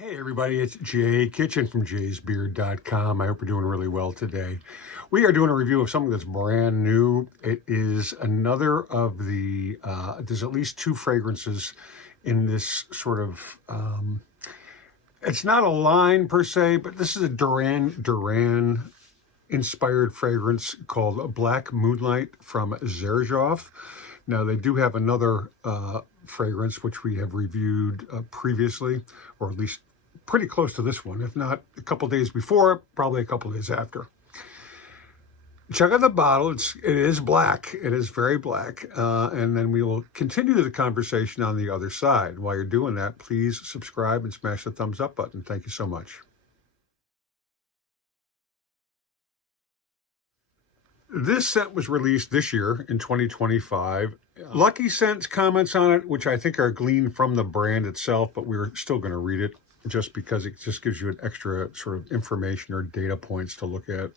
Hey everybody, it's Jay Kitchen from jaysbeard.com. I hope you're doing really well today. We are doing a review of something that's brand new. It is another of the, there's at least two fragrances in this sort of, it's not a line per se, but this is a Duran Duran inspired fragrance called Black Moonlight from Xerjoff. Now they do have another fragrance which we have reviewed previously, or at least pretty close to this one, if not a couple days before, probably a couple days after. Check out the bottle. It is black. It is very black. And then we will continue the conversation on the other side. While you're doing that, please subscribe and smash the thumbs up button. Thank you so much. This scent was released this year in 2025. Lucky Scent's comments on it, which I think are gleaned from the brand itself, but we're still going to read it just because it just gives you an extra sort of information or data points to look at.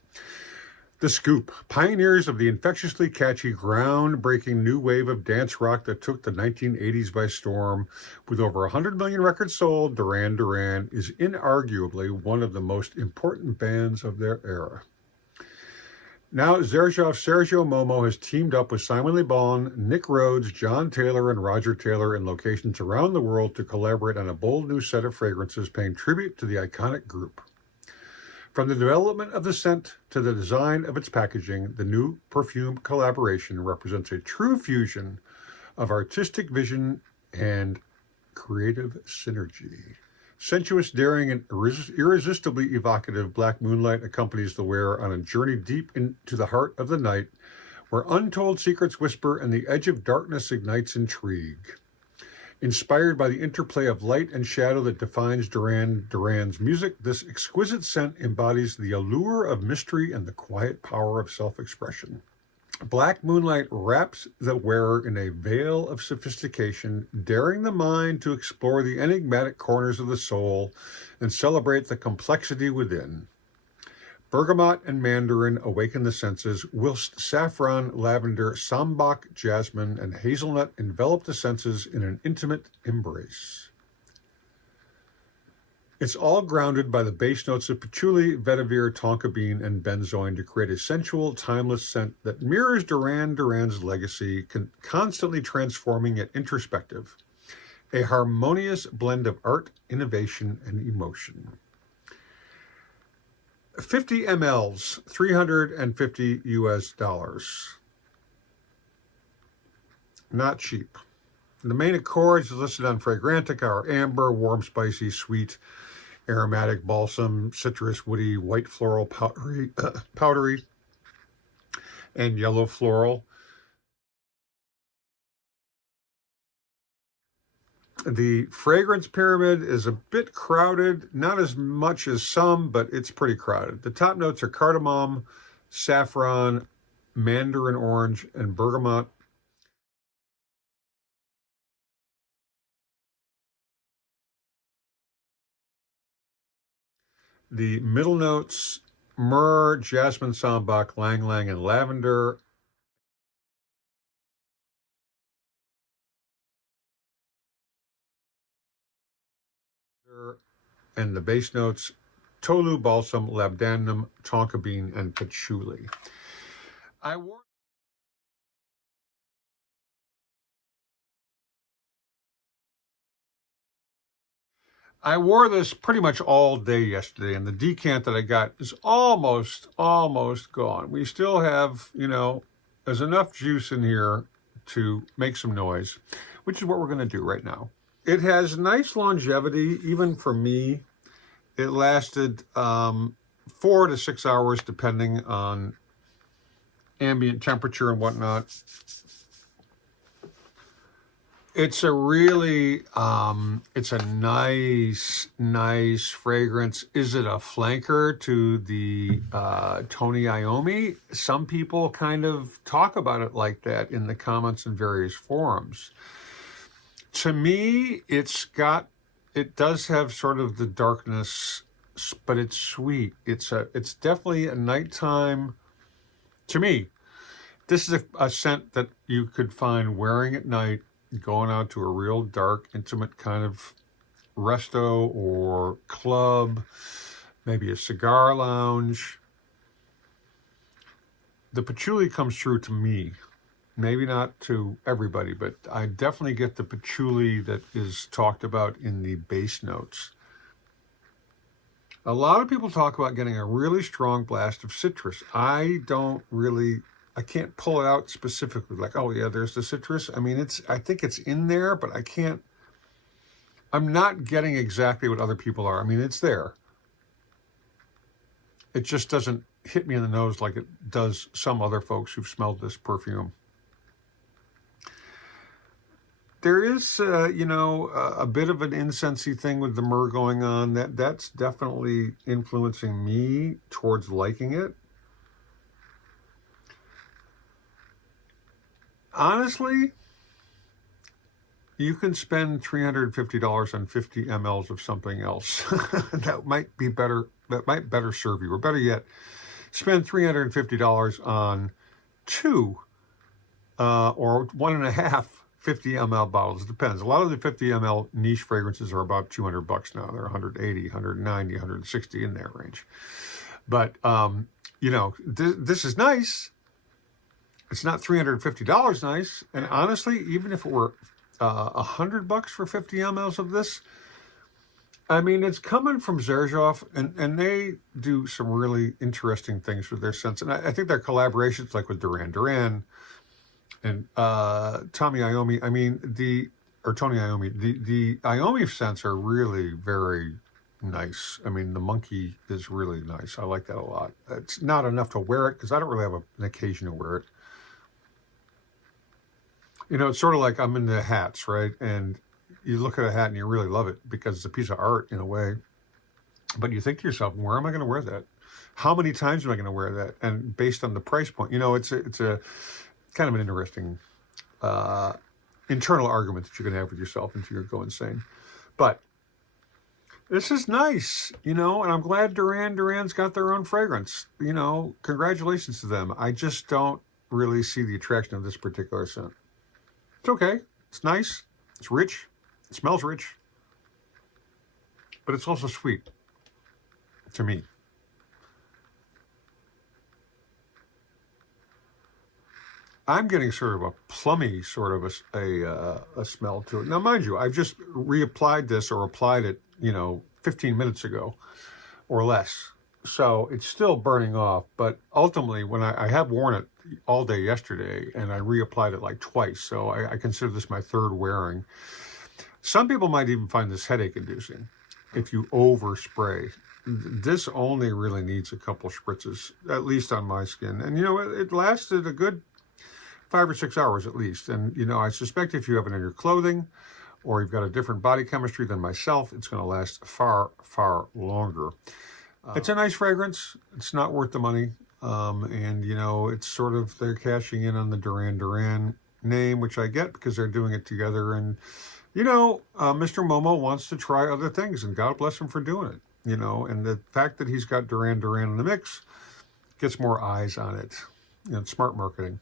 The Scoop, pioneers of the infectiously catchy, groundbreaking new wave of dance rock that took the 1980s by storm. With over 100 million records sold, Duran Duran is inarguably one of the most important bands of their era. Now, Xerjoff Sergio Momo has teamed up with Simon Le Bon, Nick Rhodes, John Taylor, and Roger Taylor in locations around the world to collaborate on a bold new set of fragrances paying tribute to the iconic group. From the development of the scent to the design of its packaging, the new perfume collaboration represents a true fusion of artistic vision and creative synergy. Sensuous, daring, and irresistibly evocative, Black Moonlight accompanies the wearer on a journey deep into the heart of the night, where untold secrets whisper and the edge of darkness ignites intrigue. Inspired by the interplay of light and shadow that defines Duran Duran's music, this exquisite scent embodies the allure of mystery and the quiet power of self-expression. Black Moonlight wraps the wearer in a veil of sophistication, daring the mind to explore the enigmatic corners of the soul and celebrate the complexity within. Bergamot and mandarin awaken the senses, whilst saffron, lavender, sambac, jasmine, and hazelnut envelop the senses in an intimate embrace. It's all grounded by the base notes of patchouli, vetiver, tonka bean, and benzoin to create a sensual, timeless scent that mirrors Duran Duran's legacy, constantly transforming yet introspective. A harmonious blend of art, innovation, and emotion. 50 mLs, $350 US. Not cheap. The main accords listed on Fragrantica are amber, warm, spicy, sweet, aromatic, balsam, citrus, woody, white floral, powdery, and yellow floral. The fragrance pyramid is a bit crowded, not as much as some, but it's pretty crowded. The top notes are cardamom, saffron, mandarin orange, and bergamot. The middle notes, myrrh, jasmine, sambac, lang lang, and lavender. And the base notes, tolu, balsam, labdanum, tonka bean, and patchouli. I wore this pretty much all day yesterday, and the decant that I got is almost gone. We still have, there's enough juice in here to make some noise, which is what we're going to do right now. It has nice longevity, even for me. It lasted 4 to 6 hours, depending on ambient temperature and whatnot. It's a really, it's a nice fragrance. Is it a flanker to the Tony Iommi? Some people kind of talk about it like that in the comments in various forums. To me, it does have sort of the darkness, but it's sweet. It's definitely a nighttime, to me, this is a scent that you could find wearing at night, going out to a real dark, intimate kind of resto or club, maybe a cigar lounge. The patchouli comes through to me. Maybe not to everybody, but I definitely get the patchouli that is talked about in the base notes. A lot of people talk about getting a really strong blast of citrus. I can't pull it out specifically, like, oh yeah, there's the citrus. I mean, I think it's in there, but I'm not getting exactly what other people are. I mean, it's there. It just doesn't hit me in the nose like it does some other folks who've smelled this perfume. There is, a bit of an incensey thing with the myrrh going on. That's definitely influencing me towards liking it. Honestly, you can spend $350 on 50 mLs of something else. That might be better. That might better serve you. Or better yet, spend $350 on 2 or 1.5 50 ml bottles. It depends. A lot of the 50 ml niche fragrances are about $200 now. They're 180, 190, 160 in that range. But, this is nice. It's not $350 nice. And honestly, even if it were $100 for 50 mLs of this, I mean, it's coming from Xerjoff, and they do some really interesting things with their scents. And I think their collaborations, like with Duran Duran and Tony Iommi, the Iommi scents are really very nice. I mean, the monkey is really nice. I like that a lot. It's not enough to wear it because I don't really have an occasion to wear it. It's sort of like I'm into hats, right? And you look at a hat and you really love it because it's a piece of art in a way. But you think to yourself, where am I going to wear that? How many times am I going to wear that? And based on the price point, it's a kind of an interesting internal argument that you can have with yourself until you go insane. But this is nice, and I'm glad Duran Duran's got their own fragrance. Congratulations to them. I just don't really see the attraction of this particular scent. It's okay. It's nice. It's rich. It smells rich. But it's also sweet to me. I'm getting sort of a plummy sort of a smell to it. Now, mind you, I've just reapplied this or applied it, 15 minutes ago or less. So it's still burning off. But ultimately, when I have worn it all day yesterday and I reapplied it like twice. So I consider this my third wearing. Some people might even find this headache inducing if you overspray. This only really needs a couple spritzes, at least on my skin. And, it lasted a good 5 or 6 hours at least. And, I suspect if you have it in your clothing or you've got a different body chemistry than myself, it's going to last far, far longer. It's a nice fragrance. It's not worth the money. And, it's sort of, they're cashing in on the Duran Duran name, which I get because they're doing it together. And, Mr. Momo wants to try other things, and God bless him for doing it, and the fact that he's got Duran Duran in the mix gets more eyes on it. It's smart marketing.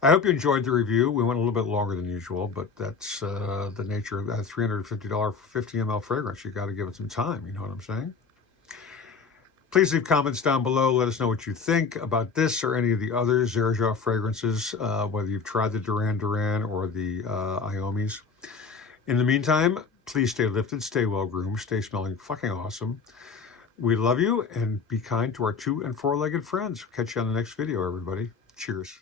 I hope you enjoyed the review. We went a little bit longer than usual, but that's the nature of that $350 for 50 ml fragrance. You got to give it some time. You know what I'm saying? Please leave comments down below. Let us know what you think about this or any of the other Xerjoff fragrances, whether you've tried the Duran Duran or the Iommis. In the meantime, please stay lifted, stay well-groomed, stay smelling fucking awesome. We love you, and be kind to our 2- and 4-legged friends. Catch you on the next video, everybody. Cheers.